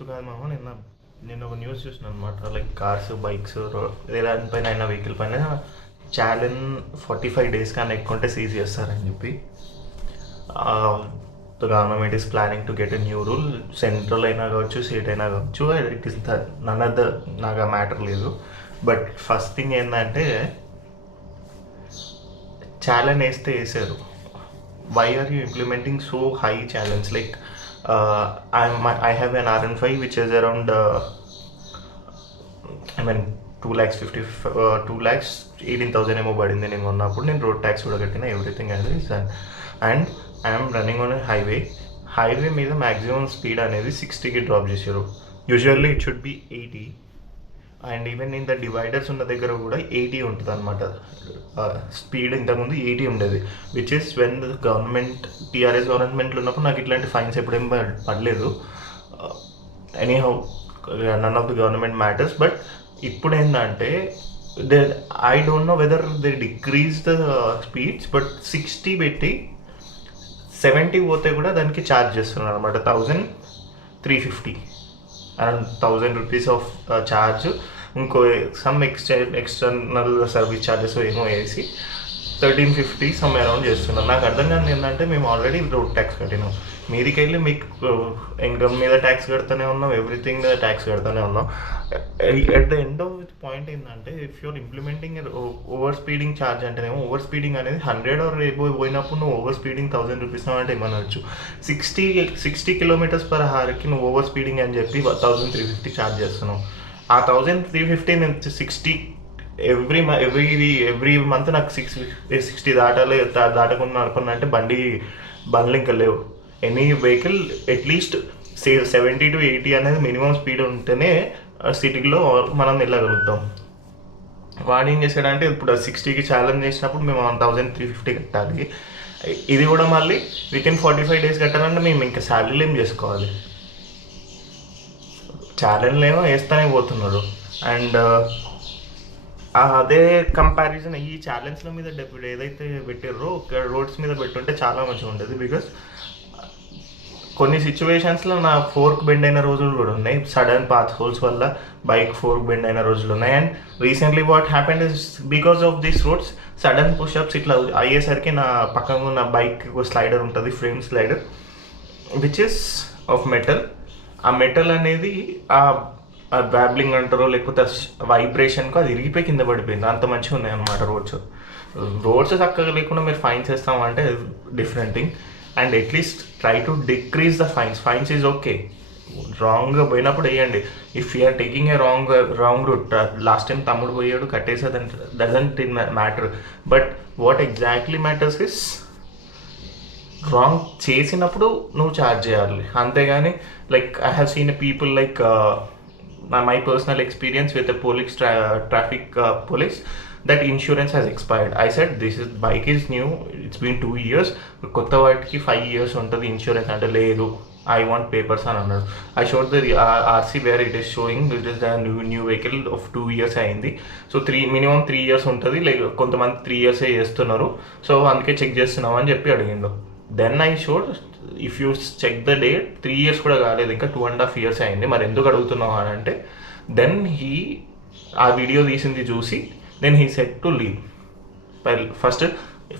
So కాదు మామ, నేను ఒక న్యూస్ చూసిన అనమాట. లైక్ కార్స్, బైక్స్, దానిపైన అయినా వెహికల్ పైన ఛాలెంజ్ 45 days కన్నా ఎక్కువ ఉంటే సీజ్ చేస్తారని చెప్పి the government is planning to get a new rule. Central అయినా కావచ్చు, స్టేట్ అయినా కావచ్చు, it is none of the, నాకు ఆ మ్యాటర్ లేదు. బట్ ఫస్ట్ థింగ్ ఏంటంటే, ఛాలెంజ్ వేసారు. Why are you implementing so high challenge? Like I have an RN5 which is around 2,18,000 ఏమో పడింది నేను కొన్నప్పుడు. నేను రోడ్ ట్యాక్స్ కూడా కట్టిన, everything as is. And I'm running on highway మీద మ్యాక్సిమం స్పీడ్ అనేది 60కి డ్రాప్ చేశారు. Usually it should be 80. And even in the dividers ఉన్న దగ్గర కూడా 80 ఉంటుంది అనమాట స్పీడ్. ఇంతకుముందు 80 ఉండేది, which is when the government, TRS గవర్నమెంట్లో ఉన్నప్పుడు నాకు ఇట్లాంటి ఫైన్స్ ఎప్పుడేం పడలేదు. Anyhow, none of the government matters. But ఇప్పుడు ఏంటంటే, I don't know whether they decrease the speeds, but 60 పెట్టి 70 పోతే కూడా దానికి ఛార్జ్ చేస్తున్నారు అనమాట. 1,350, అరౌండ్ 1,000 రూపీస్ ఆఫ్ ఛార్జ్. ఇంకో సమ్ ఎక్స్టర్నల్ సర్వీస్ ఛార్జెస్ ఏమో వేసి 1,350 సమ్ అరౌండ్ చేస్తున్నాం. నాకు అర్థం కాదు ఏంటంటే, మేము ఆల్రెడీ రోడ్ ట్యాక్స్ కట్టినాం, మీదికి వెళ్ళి మీకు ఇన్కమ్ మీద ట్యాక్స్ కడుతూనే ఉన్నాం, ఎవ్రీథింగ్ మీద ట్యాక్స్ కడుతూనే ఉన్నాం. At the end of the point ఏంటంటే, if your implementing over speeding charge అంటేనేమో, ఓవర్ స్పీడింగ్ అనేది 100 or above పోయినప్పుడు నువ్వు ఓవర్ స్పీడింగ్ 1,000 రూపీస్ అంటే ఏమనవచ్చు. 60 km/hకి నువ్వు ఓవర్ స్పీడింగ్ అని చెప్పి 1,350 ఛార్జ్ చేస్తున్నావు. ఆ 1,350 నేను 60 ఎవ్రీ మంత్ నాకు 60 దాటకుండా నడపన్నా అంటే బండ్లు ఇంకా లేవు. ఎనీ వెహికల్ అట్లీస్ట్ 70 to 80 అనేది మినిమం స్పీడ్ ఉంటేనే సిటీలో మనం వెళ్ళగలుగుతాం. వాడు ఏం చేశాడంటే, ఇప్పుడు 60కి ఛాలెంజ్ చేసినప్పుడు మేము 1,350 కట్టాలి. ఇది కూడా మళ్ళీ వితిన్ 45 days కట్టాలంటే మేము ఇంకా శాలరీలు ఏం చేసుకోవాలి? ఛాలెంజ్లు ఏమో వేస్తూనే పోతున్నారు. అండ్ అదే కంపారిజన్ ఈ ఛాలెంజ్ల మీద ఏదైతే పెట్టారో రోడ్స్ మీద పెట్టుంటే చాలా మంచిగా ఉండేది. బికాస్ కొన్ని సిచ్యువేషన్స్లో నా ఫోర్క్ బెండ్ అయిన రోజులు కూడా ఉన్నాయి, సడన్ పాత్ హోల్స్ వల్ల బైక్ ఫోర్క్ బెండ్ అయిన రోజులు ఉన్నాయి. And recently what happened is, because of these roads sudden push-ups ఇట్లా అయ్యేసరికి నా పక్కన ఉన్న బైక్ స్లైడర్ ఉంటుంది, frame slider, which is of metal. ఆ మెటల్ అనేది ఆ వ్యాబ్లింగ్ అంటారో లేకపోతే వైబ్రేషన్కు అది ఇరిగిపోయి కింద పడిపోయింది. అంత మంచిగా ఉన్నాయి అనమాట రోడ్స్ చక్కగా లేకుండా మీరు ఫైన్స్ వేస్తామంటే different thing. And at least try to decrease the fines is okay. రాంగ్గా పోయినప్పుడు వేయండి. If you're taking a wrong route, last time తమ్ముడు పోయాడు కట్టేసేది, doesn't matter. But what exactly matters is, wrong చేసినప్పుడు నువ్వు ఛార్జ్ చేయాలి. అంతేగాని like I have seen people like my personal experience with the traffic police, that insurance has expired. I said bike is new, it's been 2 years, kotta vaatiki 5 years untadi insurance ante ledu, I want papers అని అన్నాడు. I showed the RC where it is showing it is a new vehicle of 2 years అయింది. So minimum 3 years ఉంటుంది, like కొంతమంది 3 years చేస్తున్నారు, so అందుకే check చేస్తున్నాం అని చెప్పి అడిగిండు. Then I showed, if you check the date 3 years కూడా కాలేదు, ఇంకా 2.5 years అయింది, మరి ఎందుకు అడుగుతున్నావు అని అంటే, దెన్ ఆ వీడియో తీసింది చూసి then he said to leave. First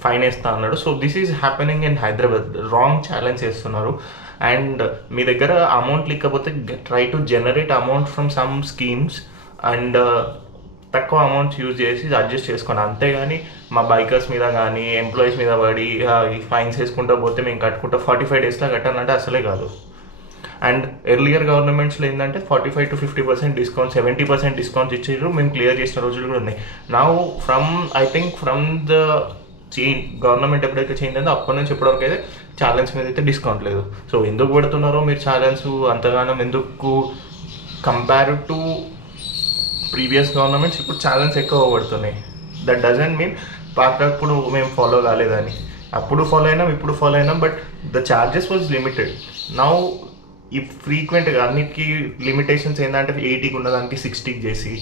fine వేస్తా అన్నాడు. So this is happening in Hyderabad. Wrong challenge చేస్తున్నారు. అండ్ మీ దగ్గర అమౌంట్ లేకపోతే try to generate amount from some schemes and తక్కువ అమౌంట్స్ యూజ్ చేసి అడ్జస్ట్ చేసుకోండి. అంతేగాని మా బైకర్స్ మీద కానీ ఎంప్లాయీస్ మీద పడి ఫైన్స్ వేసుకుంటూ పోతే మేము కట్టుకుంటా 45 daysలో కట్టాలంటే అసలే కాదు. అండ్ ఎర్లియర్ గవర్నమెంట్స్లో ఏంటంటే 45 to 50% డిస్కౌంట్, 70% డిస్కౌంట్స్ ఇచ్చారు, మేము క్లియర్ చేసిన రోజులు కూడా ఉన్నాయి. నా I think from the government ఎప్పుడైతే చేంజ్ అయిందో అప్పటి నుంచి ఇప్పటివరకు అయితే ఛాలెంజ్ మీద అయితే డిస్కౌంట్ లేదు. సో ఎందుకు పెడుతున్నారో మీరు ఛాలెంజ్ అంతగానో ఎందుకు? కంపేర్ టు ప్రీవియస్ గవర్నమెంట్స్ ఇప్పుడు ఛాలెంజ్ ఎక్కువ పడుతున్నాయి. దట్ డజంట్ మీన్ అప్పుడు మేము ఫాలో కాలేదని. అప్పుడు ఫాలో అయినాం, ఇప్పుడు ఫాలో అయినాం, but the charges was limited. Now ఈ ఫ్రీక్వెంట్గా అన్నిటికీ లిమిటేషన్స్ ఏంటంటే 80కి ఉన్నదానికి 60కి చేసి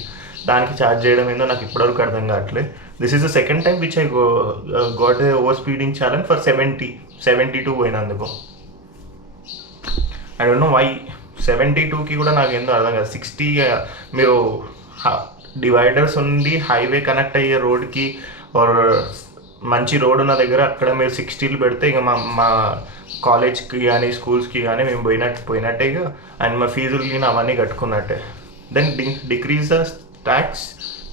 దానికి ఛార్జ్ చేయడం ఏందో నాకు ఇప్పటివరకు అర్థం కావట్లేదు. This is the second time which I got a over speeding challenge for 72 పోయినందుకు. I don't know why 72కి కూడా నాకు ఏందో అర్థం కాదు. 60 మీరు డివైడర్స్ ఉండి హైవే కనెక్ట్ అయ్యే రోడ్కి ఆర్ మంచి రోడ్ ఉన్న దగ్గర అక్కడ మీరు 60లు పెడితే ఇక మా కాలేజ్కి కానీ స్కూల్స్కి కానీ మేము పోయినట్టే ఇక, అండ్ మా ఫీజులు అవన్నీ కట్టుకున్నట్టే. Then decrease the tax,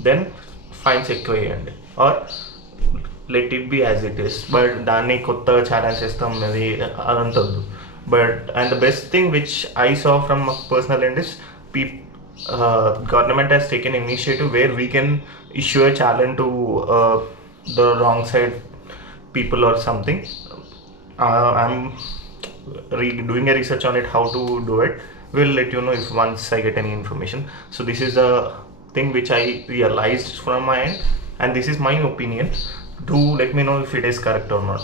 then fines ఎక్కువ వేయండి, or let it be as it is. But దాన్ని కొత్తగా ఛాలెంజ్ చేస్తాం అది అదంతా వద్దు. But and the best thing which I saw from personal end is government has taken initiative where we can issue a challenge to the wrong side people or something. I'm doing a research on it, how to do it. We'll let you know if once I get any information. So this is the thing which I realized from my end, and this is my opinion. Do let me know if it is correct or not.